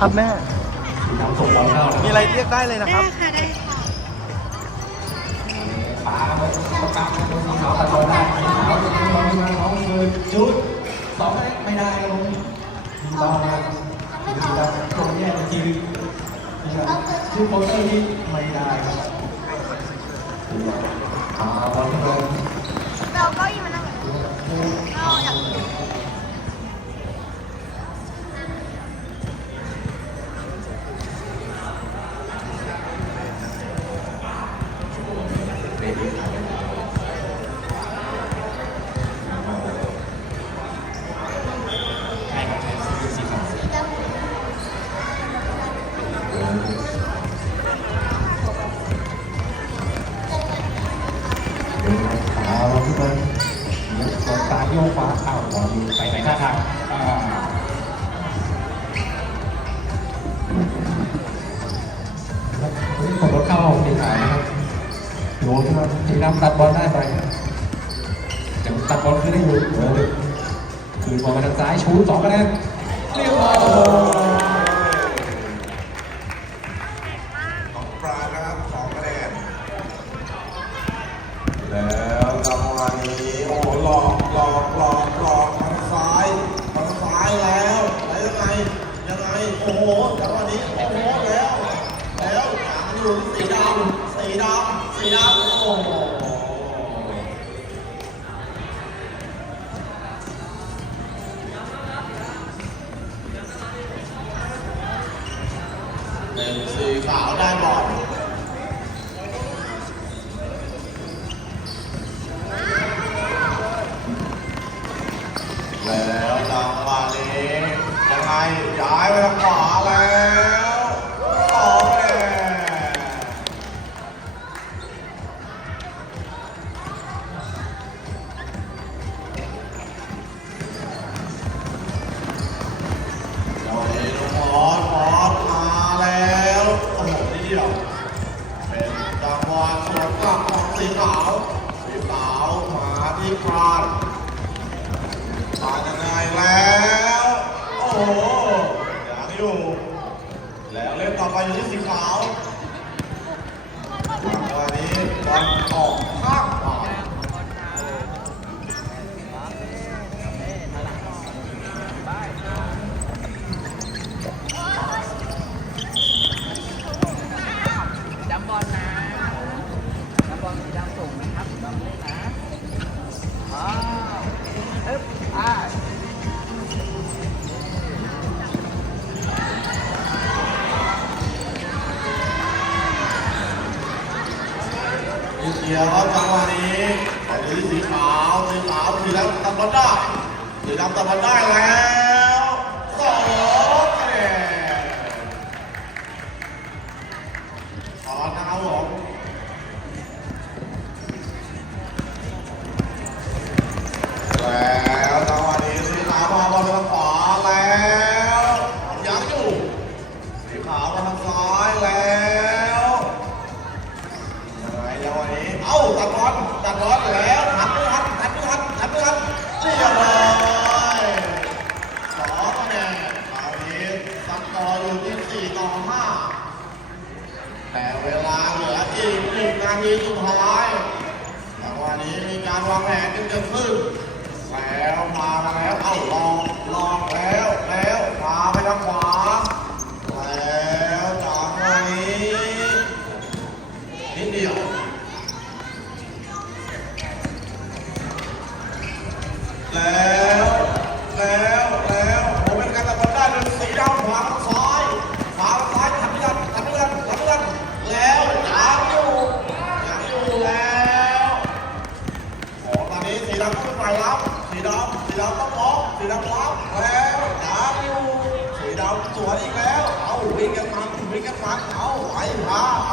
ครับแม่นำส่งบอลเข้านะมีอะไรเรียกได้เลยนะคได้รับค่ะได้ค่ะป๋าครับต้องการให้สีขาวตัดบอลได้สีขาวตัดบอลมาน้องเงินจุ ไปไหนท่าทางอ่าผมรถเข้าสีขาวนะครับโยนครับสีดำตัดบอลได้ไปแต่ตัดบอลคือได้อยู่เออคืนบอลมาทางซ้ายชูสองคะแนนเรียบร้อยของปลานะครับสองคะแนนแล้วจังหวะนี้โอ้โหหลอกหลอกหลอกหลอกทางซ้ายทางซ้ายแล้วแล้วยังไง ไงโอ้โหจังหวะนี้โอ้โหแล้ว แล้วถางอยู่สีดำสีดำสีดำโอ้โหสีขาวได้บอลาวมาที่ครานมายังไงแล้ว โอ้โหยังอยู่ แล้วเล่นต่อไปอยู่ที่สีขาว นิดเดียวครับจังหวะนี้ไปอยู่ที่สีขาวสีขาวสีดำตัดบอลได้สีดำตัดบอลได้แล้ว ยังไงจังหวะนี้ เอ้าตัดบอลตัดบอลแล้วทันไม่ทันทันไม่ทันทันไม่ทันเรียบร้อยสองคะแนนคราวนี้สกอร์อยู่ที่สี่ต่อห้าแต่เวลาเหลืออีกหนึ่งนาทีสุดท้ายจังหวะนี้มีการวางแผนกันเกิดขึ้นแล้วมาแล้วเอ้าลองลองแล้ว แล้วมาไปทางขวา แล้วจังหวะนี้นิดเดียว แล้ว แล้ว แล้วผมเป็นการตัดบอลได้เป็นสีดำขวาทางซ้ายขวาทางซ้ายทำไม่ทันทำไม่ทันทำไม่ทันแล้วยังอยู่ยังอยู่แล้ว โอ้ตอนนี้สีดำต้องไปรับสีดำสีดำต้องล็อกสีดำล็อกแล้วดาอยู่สีดำส วนอีกแล้ว เอาวิ่งกันมันวิ่งกันมันเอาไหวพา